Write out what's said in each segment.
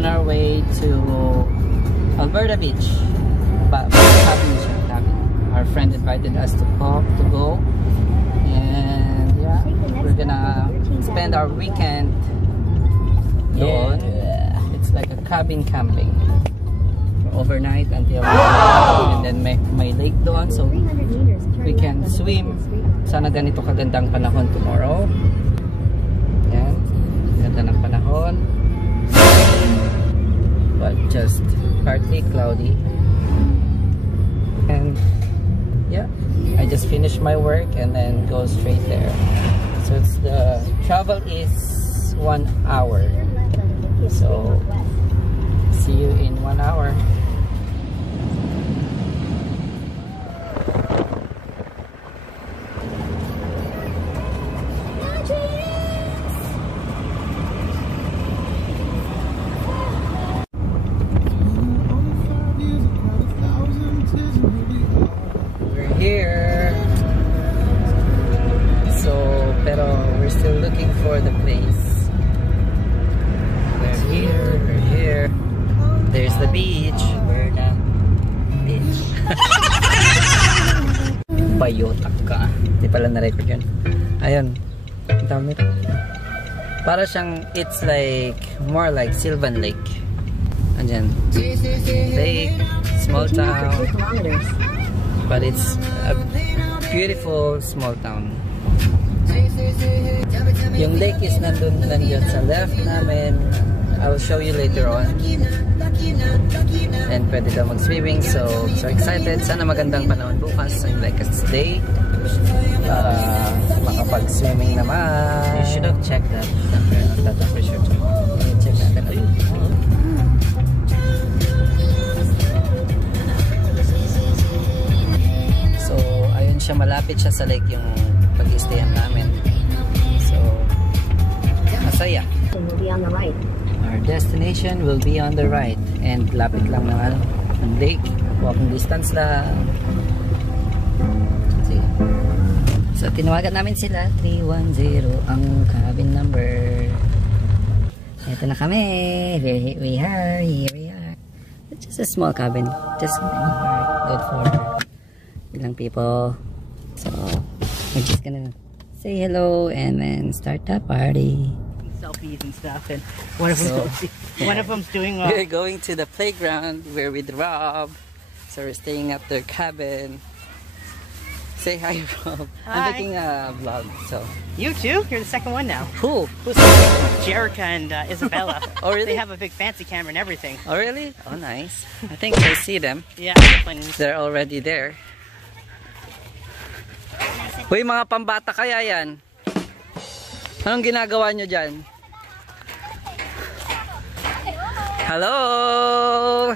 on our way to Alberta Beach. Our friend invited us to go, and yeah, we're gonna spend our weekend doon. It's like a cabin camping overnight until and then may lake doon, so we can swim. Sana ganito kagandang panahon tomorrow. Yan, ganda ng panahon, but just partly cloudy. And yeah, I just finished my work and then go straight there. So the travel is 1 hour. So see you in 1 hour. Here, so pero we're still looking for the place. We're here. There's the beach. Alberta Beach. Bayotak ka. Hindi pala na-record yun. Ayun. Ang tawag nito. Para siyang, it's like more like Sylvan Lake. Andyan. Lake, small town. But it's a beautiful small town. Yung lake is nandun sa left namin. I'll show you later on. And pwede daw mag-swimming, so excited. Sana magandang panahon bukas, like a day, para makapag-swimming naman. You should have checked that. That for sure. Check natin. Ayun. Siya, malapit siya sa lake yung pag-i-stayan namin. So, masaya. Will be on the right. Our destination will be on the right. And lapit lang ng lake. Walking distance lang. See. So, tinawagan namin sila. 310 ang cabin number. Ito na kami. Here we are. It's just a small cabin. Just good for ilang people. So, we're just gonna say hello and then start the party. Selfies and stuff, and one of them's doing. We're going to the playground. We're with Rob, so we're staying at their cabin. Say hi, Rob. Hi. I'm making a vlog. So You too? You're the second one now. who's Jerica and Isabella. Oh, really? They have a big fancy camera and everything. Oh, really? Oh, nice. I think I see them. Yeah, definitely. They're already there. Uy, mga pambata kaya yan? Anong ginagawa nyo dyan? Hello!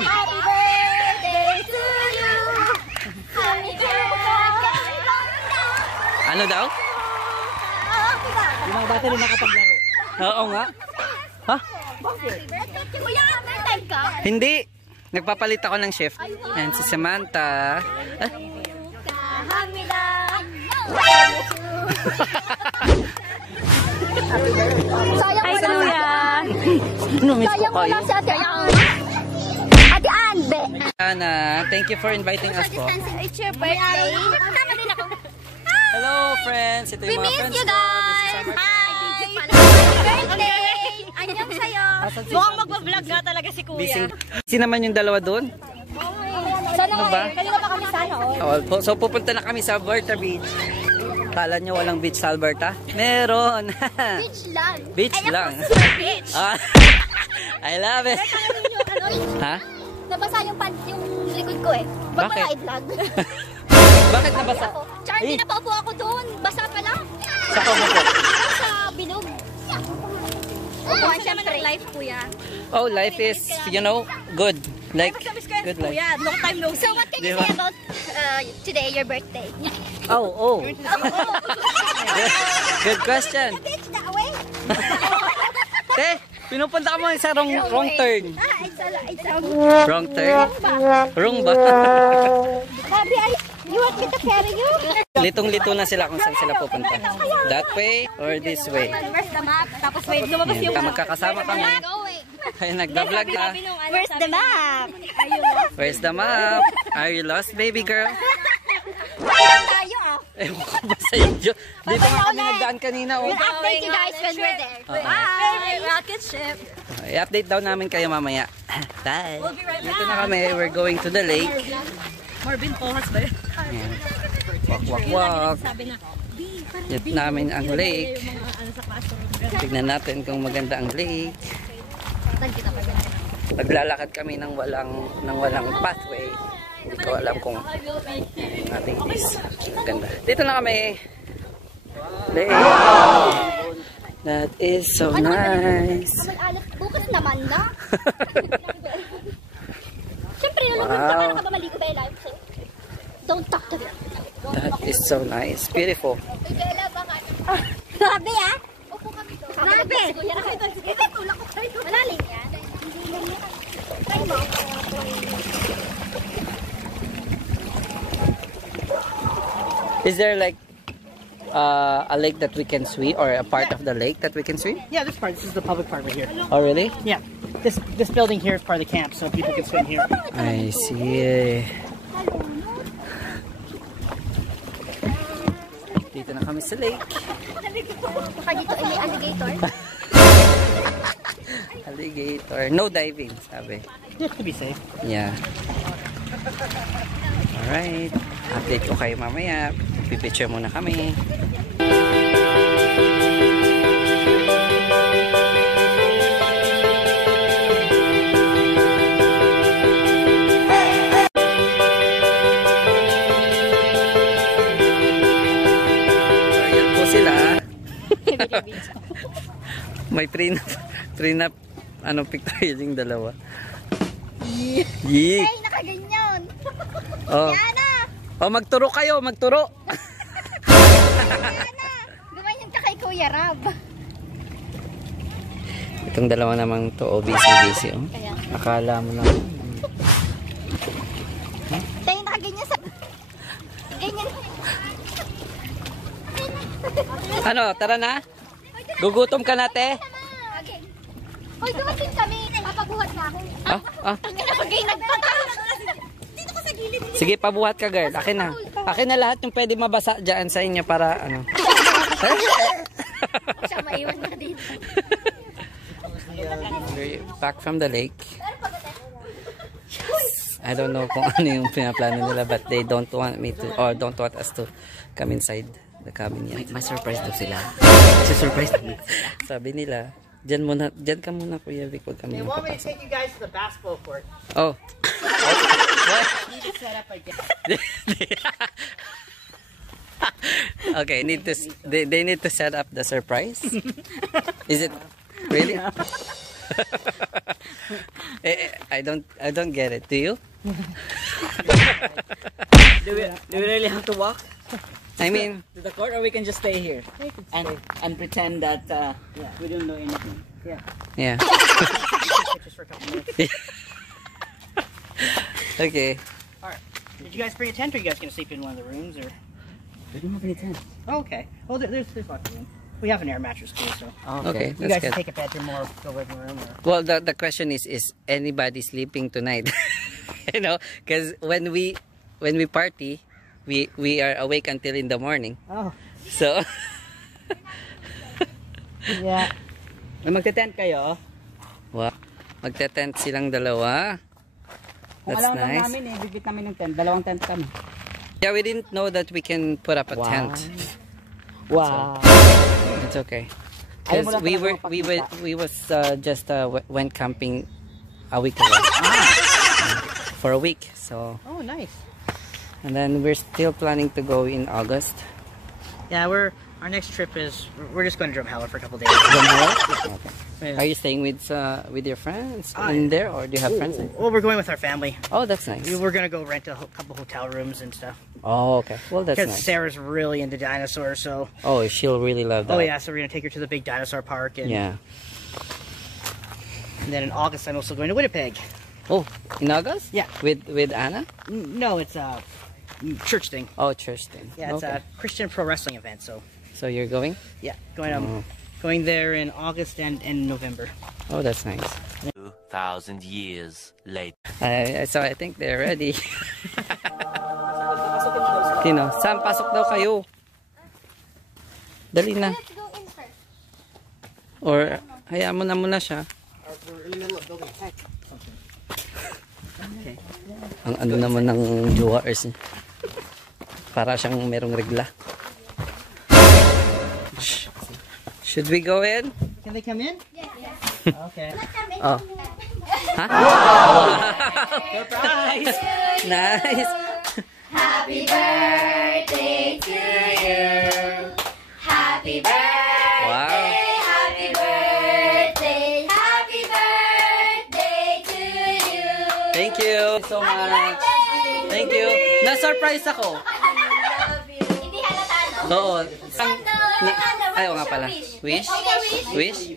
Happy birthday to you. Ano daw? Yung mga bata rin nakapaglaro. Oo nga. Ha? Kuya, birthday ka? Hindi. Nagpapalit ako ng shift. And si Samantha. Ah? Hamila. Sayang mo lang siya. Sayang mo lang siya si Ate Ande. Ana, thank you for inviting us po. It's your birthday. Tama din ako. Hello friends. Ito We yung mga miss friends you ko. guys. This is Hi. Happy birthday. Anyong sa'yo. Mukhang magpa-vlog nga talaga si Busy. Kuya. Busy naman yung dalawa doon. Sana Ano ba? kanina pa kami sana. So pupunta na kami sa Alberta Beach. Kala nyo walang beach sa Alberta? Meron. Beach lang. Beach lang. Beach. Ah, I love it. Ha? Nabasa yung likod ko eh. Ba't Bakit? mga i-vlog? Bakit nabasa? Charlie, napaupo ako doon. Basa pa lang. Sa pumupo. Sa bilog. Upuan siyempre. Life, kuya. Oh, life is, you know, good. Like, good life. Kuya, long time no see. So what can you say about today, your birthday? Oh. Good question. Bitch, that way. Eh, pinupunta ka mo sa wrong turn. It's a Wrong turn? Wrong ba? Sabi, you want me to carry you? Litong-lito na sila kung saan sila pupunta. That way or this way? Where's the map? Tapos wait, lumabas yung map. Magkakasama kami. Ay, nagda-vlog na. Where's the map? Where's the map? Are you lost, baby girl? Tayo ah. Ewan ko ba sa inyo? Dito nga kami nagdaan kanina. Oh. We'll update you guys when we're there. Bye! Rocket ship. I-update daw namin kayo mamaya. Bye! We'll be right back. Dito na kami. We're going to the lake. Marvin Pohas ba yun? Ayan. Walk, walk, walk. Sabi na, Hit namin ang lake. Tignan natin kung maganda ang lake. Naglalakad kami ng walang pathway. Hindi ko alam kung ating is ganda. Dito na kami. Lake. That is so nice. bukas naman na. Siyempre, Wow. Kailan ka ba maligo ba live siya? Don't talk to me. That is so nice. Beautiful. Grabe ah! Upo kami doon. Grabe! Sige, tulak ko kayo. Malalim yan. Try mo. Is there like a lake that we can swim or a part of the lake that we can swim? Yeah, this is the public part right here. Oh, really? Yeah, this building here is part of the camp, so people can swim here. I see. Dito na kami sa lake. Baka dito ay may alligator. Alligator. No diving, sabi. Just to be safe. Yeah. Alright. Update ko kayo mamaya. Pipicture muna kami. Ayan po sila. May prenup anong picture yung dalawa. Yee. Ay, nakaganyan. Oh. Yana! Oh, magturo kayo, magturo. Yana! Gumanyan ka kay Kuya Rab. Itong dalawa namang to, oh, busy, oh. Kaya. Akala mo lang. Tayo nakaganyan sa... Ganyan. Ano, tara na? Gugutom ka na, te? Okay. Hoy, dumating kami. Papabuhat na ako. Ang ganda pag kayo nagpatawag. Dito ko sa gilid. Sige, pabuhat ka, girl. Akin na. Akin na lahat yung pwede mabasa dyan sa inyo para ano. Siya maiwan na dito. We're back from the lake. I don't know kung ano yung pinaplano nila but they don't want me to or don't want us to come inside the cabin yet. May surprise daw sila. Surprise daw. Sabi nila, dyan ka muna, Kuya Vic, huwag kami They want me to napapasok. take you guys to the basketball court. Oh. You need to set up again. Okay, they need to set up the surprise. Is it really? I don't get it. Do you? Do we really have to walk I mean, to the court, or we can just stay here and pretend that we don't know anything? yeah. Just for a couple minutes. Okay. Alright. Did you guys bring a tent, or are you guys gonna sleep in one of the rooms, or? We don't have any tent. Oh, okay. Well, there's lots of room. We have an air mattress too, so. Okay, You that's guys good. can take a bedroom or the living room, or. Well, the question is anybody sleeping tonight? You know, because when we party, we are awake until in the morning. Oh. So Yeah. Magte-tent kayo? wow, magte-tent silang dalawa. Kung That's alam lang nice. namin bibit namin ng tent. Dalawang tent kami. Yeah, we didn't know that we can put up a tent. Wow. It's okay. Ayaw mo Because lang talaga we was just went camping a week ago. For a week. So, Oh, nice. and then we're still planning to go in August. Yeah, our next trip is we're just going to Drumheller for a couple days. Okay. Are you staying with your friends in there, or do you have friends? Well, we're going with our family. Oh, that's nice. We're gonna go rent a couple hotel rooms and stuff. Oh, okay. Well, that's Because nice. Sarah's really into dinosaurs, so. Oh, she'll really love that. Oh yeah, so we're gonna take her to the big dinosaur park, and, Yeah. and then in August I'm also going to Winnipeg. Oh, in August? Yeah. With Anna? No, it's church thing. Oh, church thing. Yeah, it's okay. a Christian pro wrestling event. So So you're going? yeah, going there in August and in November. Oh, that's nice. 2,000 years later. So I think they're ready. Tino, Sam, pasok daw kayo. Dali na. Let's go in first. Or hayaan mo na muna siya. Ang ano naman ng viewers. Para siyang merong regla. Should we go in? Can they come in? Yes. Okay. Oh. Ha? Surprise! Nice. Happy birthday to you. Happy birthday. Wow. Happy birthday. Happy birthday to you. Thank you so much. Thank you. Na-surprise ako. Hindi halata, no? Oo. Ayaw nga Wish, pala. Wish? Wish?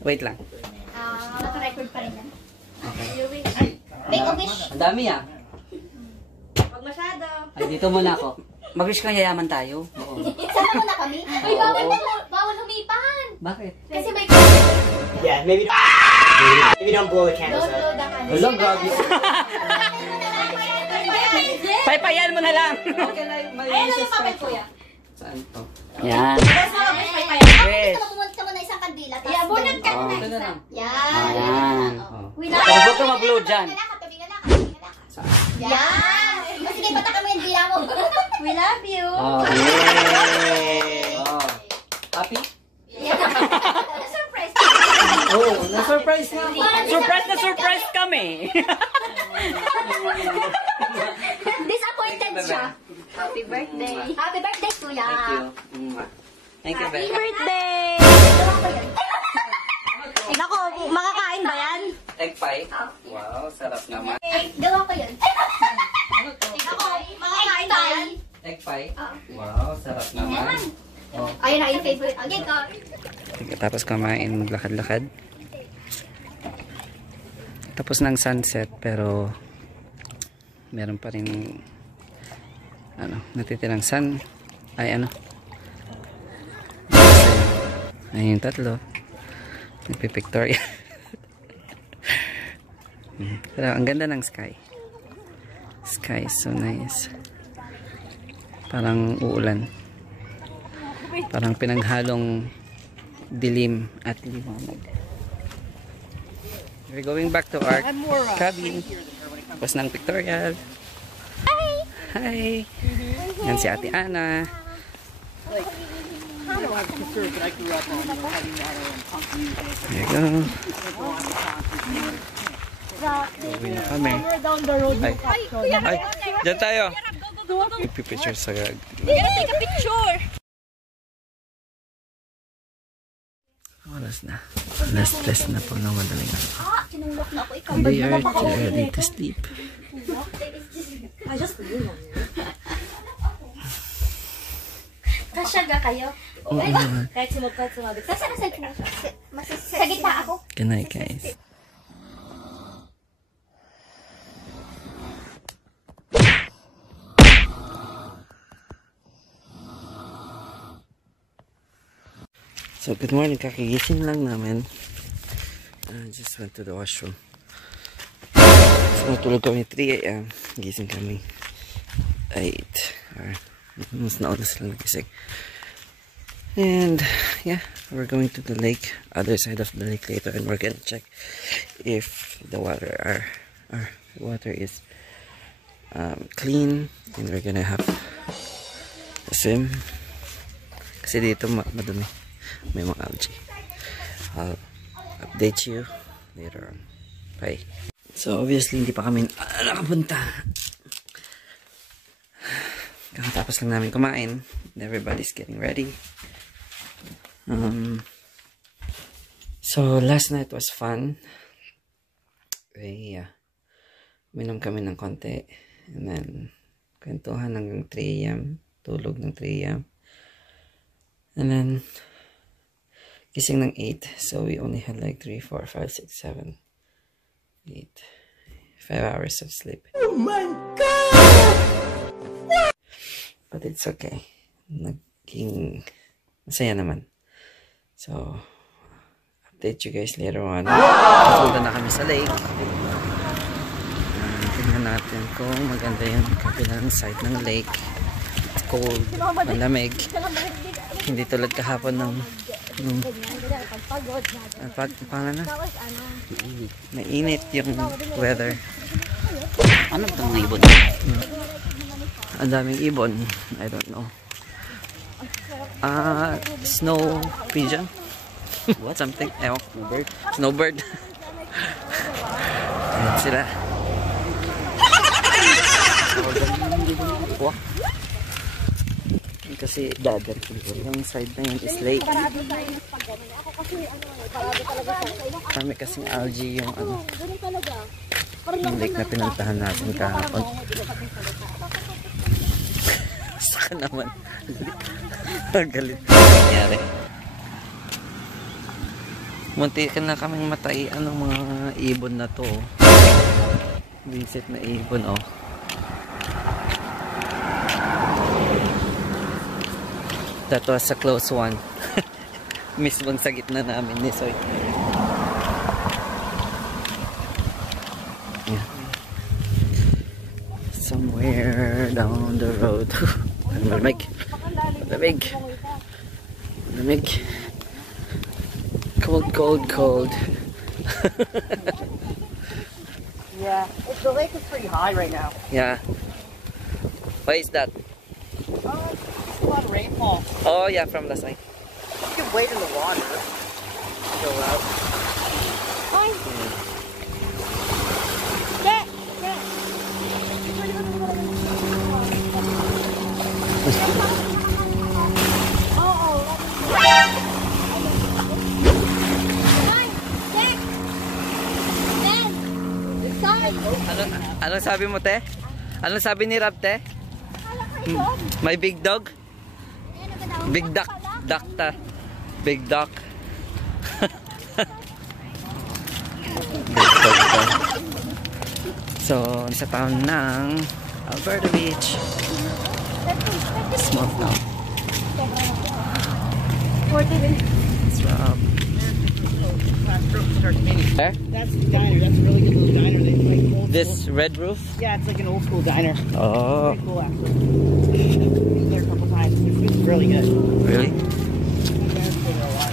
Wait lang. Naka-record pa rin yan. Make a wish. Ang dami ah. Huwag masyado. Ay, dito muna ako. Mag-wish kang yayaman tayo. Sama mo na kami. Uy, bawal humipan. Bakit? Kasi may Yeah, maybe don't blow the candles don't out. blow the candles. Hello, grabe. Paypayan mo na lang. Okay na yung may Ayan na wishes yung papel, ko. kuya. Saan to? Yan. Yes. Gusto mo na isang kandila. Yeah, bunot ka na Ito na isa. lang. Yan. Ayan. Oh. We Pero love huwag ka mag-blow dyan. Tabi nga lang. Tabi nga lang. Saan? Yan. Sige, pataka mo yung dila mo. We love you. Oh. Yay! Oh. Happy? Yeah. Surprise. Oh, na-surprise na ako. Surprise na surprise kami. Disappointed siya. Happy birthday. Happy birthday, kuya. Thank you. Thank you, Happy Beth. birthday. Nako, makakain ba yan? Egg pie? Wow, sarap naman. Gawa ko yun. Ako, makakain ba yan? Egg pie? Wow, sarap naman. Oh. Ayun na yung favorite. Again ko. Tapos kumain, maglakad-lakad. Tapos ng sunset, pero meron pa rin natitirang sun. Ay ayun yung tatlo. Nagpipictoria. Pero ang ganda ng sky. Sky is so nice. Parang uulan. Parang pinaghalong dilim at liwanag. We're going back to our cabin. Tapos ng pictorial. Hi! Yan si Ate Ana. There you go. Uwi na kami. Ay, dyan tayo. Ipipicture sa gag. Take a picture! Oras na. Last test na po ng madaling araw. Sinulok na ako. Ikaw. And they are ready to sleep. Kasyaga kayo. Oo naman. Kahit sumagkat. Saan ang cellphone mo? Sa gitna ako. Good night, guys. So, good morning. Kakigising lang namin. I just went to the washroom. So, natulog kami 3 AM. Gising kami 8. Or, mas nauna sila nagising. And, yeah, we're going to the lake. Other side of the lake later. And we're gonna check if the water is clean. And we're gonna have a swim. Kasi dito madumi. May mga algae. I'll update you later on. Bye. So obviously hindi pa kami nakapunta. Kakatapos lang namin kumain. Everybody's getting ready. So last night was fun. Minom kami ng konti. And then kwentuhan hanggang 3 AM. Tulog ng 3 AM. And then gising ng 8, so we only had like 3, 4, 5, 6, 7, 8, 5 hours of sleep. Oh my God! But it's okay. Naging masaya naman. So, update you guys later on. Punta na kami sa lake. Tingnan natin kung maganda yung kabilang side ng lake. It's cold, malamig. Hindi tulad kahapon ng mainit yung weather. Ano itong ibon? Ang daming ibon. I don't know. Snow pigeon? What? Something? Ewan. Snowbird? Snowbird. Ayan sila. Wow. Kasi dagat yung side na yun is lake. Kami kasing algae yung yung lake na pinuntahan natin kahapon. Saka naman. Galit nangyari. Munti ka na kaming mataian ng mga ibon na to. Visit na ibon, oh. That was a close one. Mismong sa gitna namin ni Soy. Yeah. Somewhere down the road. Malamig. Malamig. Malamig. Cold, cold, cold. Yeah, the lake is pretty high right now. Yeah. Why is that? It's a lot of rainfall. Oh yeah, from last night. You can wade in the water to go out. Anong sabi mo, te? Anong sabi ni Rab, te? May big dog? Big duck. Duck ta. Big duck. Big dog ta. So, sa town ng Alberta Beach. Small town. It's Rob. There? That's the diner. That's a really good little diner. They like old This school. red roof? Yeah, it's like an old school diner. Oh, Pretty cool actually. I've been there a couple times. The food's really good. really? I've been there a lot.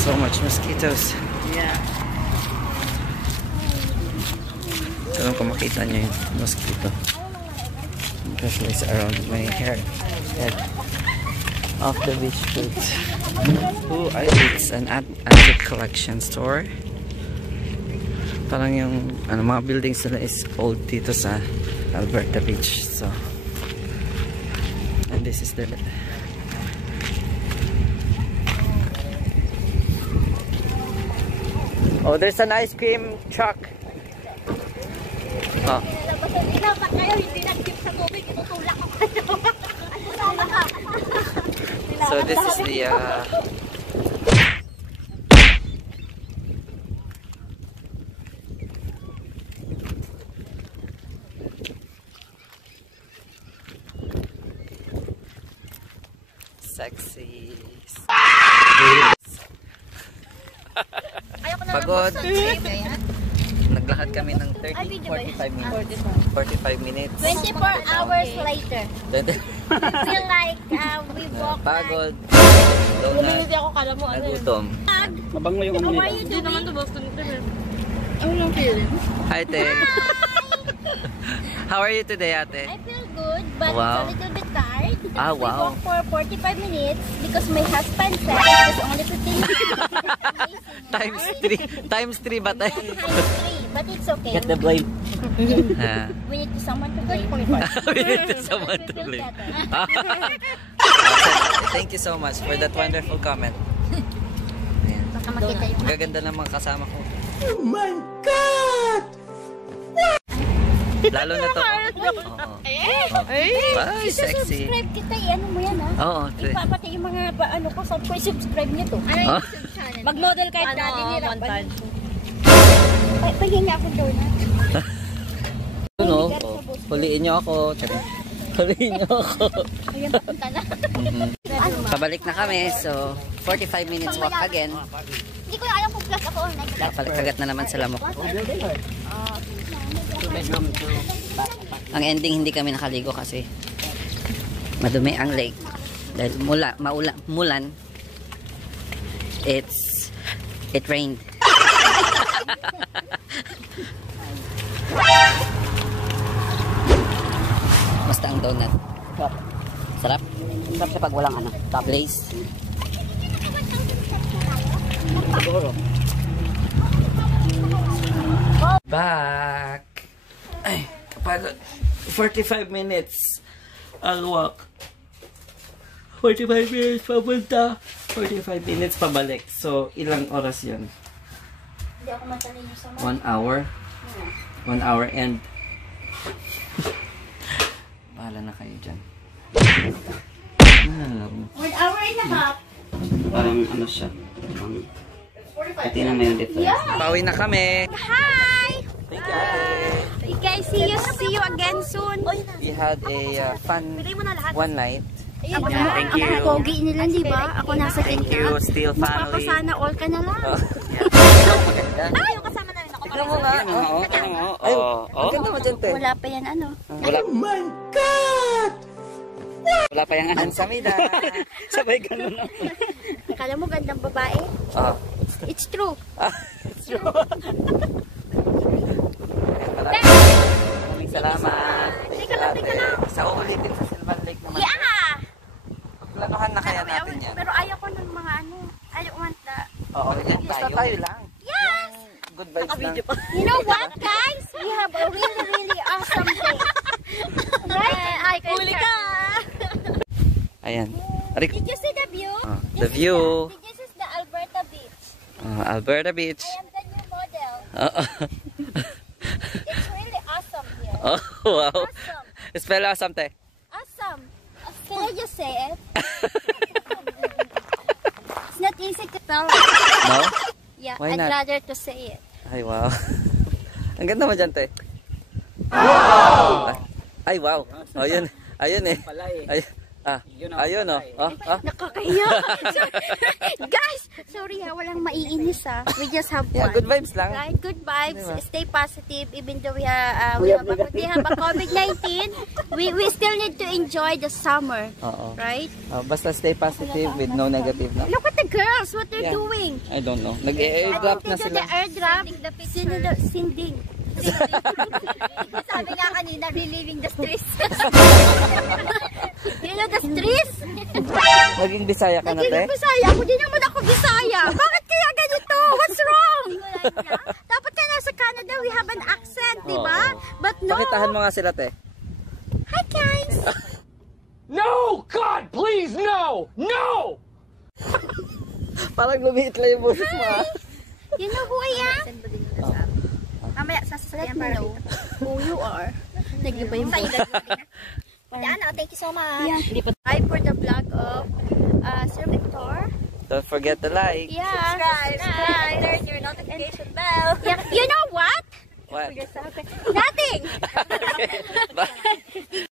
So much mosquitoes. Yeah. Kung makita nyo yung mosquito. Especially it's around my head. Off the beach foods. Ooh, it's an antique collection store. Parang yung mga buildings nila is old dito sa Alberta Beach. So, and this is the oh, there's an ice cream truck. Oh. So this is the sexy. Pagod. Naglakad kami ng 45 minutes. 45 minutes. 24 hours later. Feel like we walk Pagod. Hindi ako kala mo ano yun. Nagutom. Mabango yung ano How are nila. you Hindi naman doing? to Boston ito. Ano lang feeling? Hi, Te. How are you today, Ate? I feel good, but Wow. it's a little bit tired. Ah, wow. We walk for 45 minutes because my husband said it's only 15 minutes. Times 3. Times 3 ba tayo? Times 3, but it's okay. Get the blade. We need someone to blame. We need someone to blame. Thank you so much for that wonderful comment. Ayan. Baka makita yung Ang gaganda ng mga kasama ko. Oh my God! Lalo na to. Oo. Ay, sexy. Subscribe kita ano mo yan ha? Oo, Ipapati yung mga ano ko, subscribe niyo to. Oh. Mag-model kahit Ano, dati nila. Pahinga ako doon ha? No, Huliin nyo ako. Huliin nyo ako. Ayan, papunta na. Pabalik na kami. So, 45 minutes walk again. Hindi ko na alam kung plus ako or negative. Kagat na naman sa lamok. Ang ending, hindi kami nakaligo kasi madumi ang lake. Dahil mulan, it rained. Basta ang donut. Sarap. Sarap siya pag walang top Glaze. siguro. Back. Ay, kapagod. 45 minutes. I'll walk. 45 minutes papunta. 45 minutes pabalik. So, ilang oras yun? Hindi ako matalin yung sama. 1 hour? 1 hour and... Bahala na kayo dyan. 1 hour and a half. Parang ano siya. Pati na may difference. Pauwi na kami. Hi! You guys, see you again soon. We had a fun one night. Thank you. Ang pogi nila, di ba? Ako nasa Thank you, Steel Ako family. sana all ka na lang. Ay, yung kasama na rin ako. Tignan mo nga. Ay, ang ganda mo dyan, te. Wala pa yan, ano? Wala pa yung ansamida. Sabay ganun na. Akala mo gandang babae? Oh. It's true. It's true. Maraming salamat. Teka lang. Sa uulitin sa Silvan Lake naman. Yeah! Planuhan na kaya natin yan. Pero ayaw ko ng mga ano. I don't want that. Oo, basta tayo lang. Yes! Good vibes lang. You know what, guys? We have a really, really awesome day. Right? Ay, huli ka! Ayan. Did you see the view? The view. This is the Alberta Beach. Alberta Beach. I am the new model. Oh, It's really awesome here. oh wow. Awesome. Spell awesome, te. Awesome. Can I just say it? It's not easy to tell. No? Yeah, Why I'd not? rather to say it. Ay, wow. Ang ganda mo dyan, te. Wow! Ay, wow. Oh, yun. Ayun eh. Ay, ayun oh. Nakakahiya. Guys, sorry ha, walang maiinis ha. We just have Yeah, fun. good vibes lang. Right? Good vibes. Stay positive even though we have a COVID-19. We still need to enjoy the summer. Oo. Right? Basta stay positive with no negative na. Look at the girls, what they're Yeah. doing. I don't know. Nag-airdrop na They do sila. the airdrop. Sinding. Sabi nga kanina, relieving the stress. You know the stress? Naging Bisaya ka na, te? Naging Bisaya. Ako din naman ako Bisaya. Bakit kaya ganito? What's wrong? Dapat ka nasa Canada, we have an accent, di ba? But no. Pakitahan mo nga sila, te. Hi, guys. No! God, please, no! No! Parang lumiit lang yung boses mo, ah. You know who I am? Mamaya, sasasabihan Let me para know who you are. Nag-iba yung boses. Thank you so much. Yeah. Hi for the vlog of Sir Victor. Don't forget to like. Yeah. Subscribe. Turn your notification bell. Yeah. You know what? What? Nothing. Bye.